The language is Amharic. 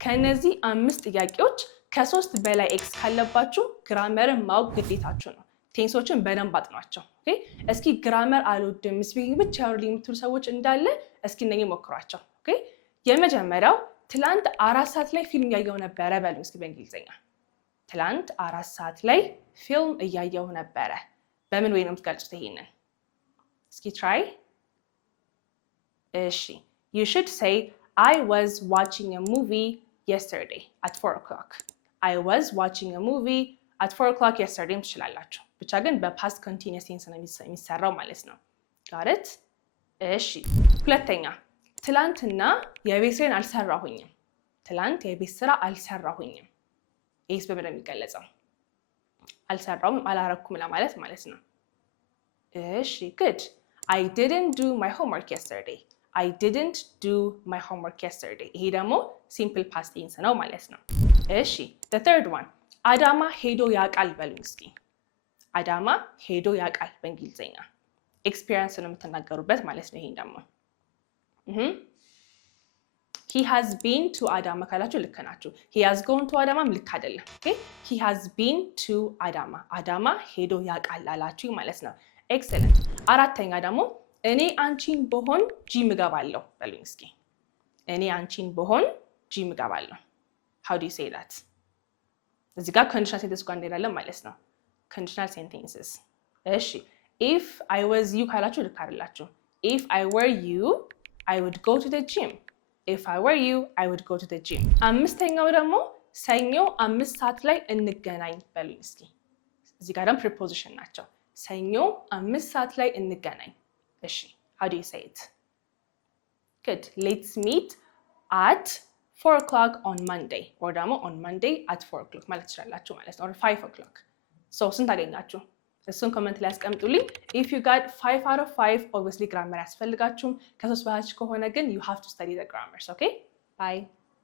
ከነዚህ 5 ጥያቄዎች ከ3 በላይ ኤክስ ካለባችሁ ግራመርን ማወቅ ግዴታችሁ ነው። ቴንሶችን በደንብ አጥኗቸው። ኦኬ እስኪ ግራመር አልወድም ስፒኪንግ ብቻ ያወሩልኝ የምትሉ ሰዎች እንዳለ እስኪ እነኚህ ሞክሯቸው። ኦኬ የመጀመሪያው ትላንት 4 ሰዓት ላይ ፊልም እያየሁ ነበረ በሉ እስኪ በእንግሊዝኛ። ትላንት 4 ሰዓት ላይ ፊልም እያየሁ ነበረ። በምን ወይ ነው የምትገልጹት ይሄንን? እስኪ ትራይ። እሺ you should say I was watching a movie yesterday at 4 o'clock. I was watching a movie at 4 o'clock yesterday ትችላላችሁ። ብቻ ግን በፓስት ኮንቲኒየስ ቴንስ ነው የሚሰራው ማለት ነው። got it? እሺ ሁለተኛ ትላንትና የቤት ስራን አልሰራሁኝም። ትላንት የቤት ስራ አልሰራሁኝም። ይህስ በምን ነው የሚገለጸው? አልሰራሁም አላረኩም ለማለት ማለት ነው። እሺ good. I didn't do my homework yesterday. I didn't do my homework yesterday. ይሄ ደግሞ ሲምፕል ፓስት ቴንስ ነው ማለት ነው። እሺ the third one አዳማ ሄዶ ያውቃል በሉኝ እስኪ። አዳማ ሄዶ ያውቃል በእንግሊዝኛ ኤክስፒሪየንስ ነው የምትናገሩበት ማለት ነው። ይሄን ደግሞ he has been to አዳማ ካላችሁ ልክ ናችሁ። he has gone to አዳማም ልክ አይደለም። ኦኬ he has been to አዳማ አዳማ ሄዶ ያውቃል አላችሁ ማለት ነው። ኤክሰለንት። አራተኛ ደግሞ እኔ አንቺን በሆን ጂም እገባለሁ በሉኝ እስኪ። እኔ አንቺን በሆን ጂም እገባለሁ። how do you say that? እዚህ ጋር ኮንዲሽናል ሴንተንስ ጋር እንሄዳለን ማለት ነው። ኮንዲሽናል ሴንተንስስ። እሺ if I was you ካላችሁ ልክ አይደላችሁ። if I were you I would go to the gym. if I were you I would go to the gym. አምስተኛው ደግሞ ሰኞ 5 ሰዓት ላይ እንገናኝ በሉኝ እስኪ። እዚህ ጋር ደግሞ ፕሪፖዚሽን ናቸው። ሰኞ 5 ሰዓት ላይ እንገናኝ። እሺ how do you say it? good. let's meet at 4 o'clock on Monday. or ደግሞ on Monday at 4 o'clock ማለት ትችላላችሁ ማለት ነው። or 5 o'clock. so ስንት አገኛችሁ? እሱን ኮሜንት ላይ አስቀምጡልኝ። if you got 5 out of 5 obviously grammar ያስፈልጋችሁም። ከ3 በታች ከሆነ ግን you have to study the grammars. okay bye.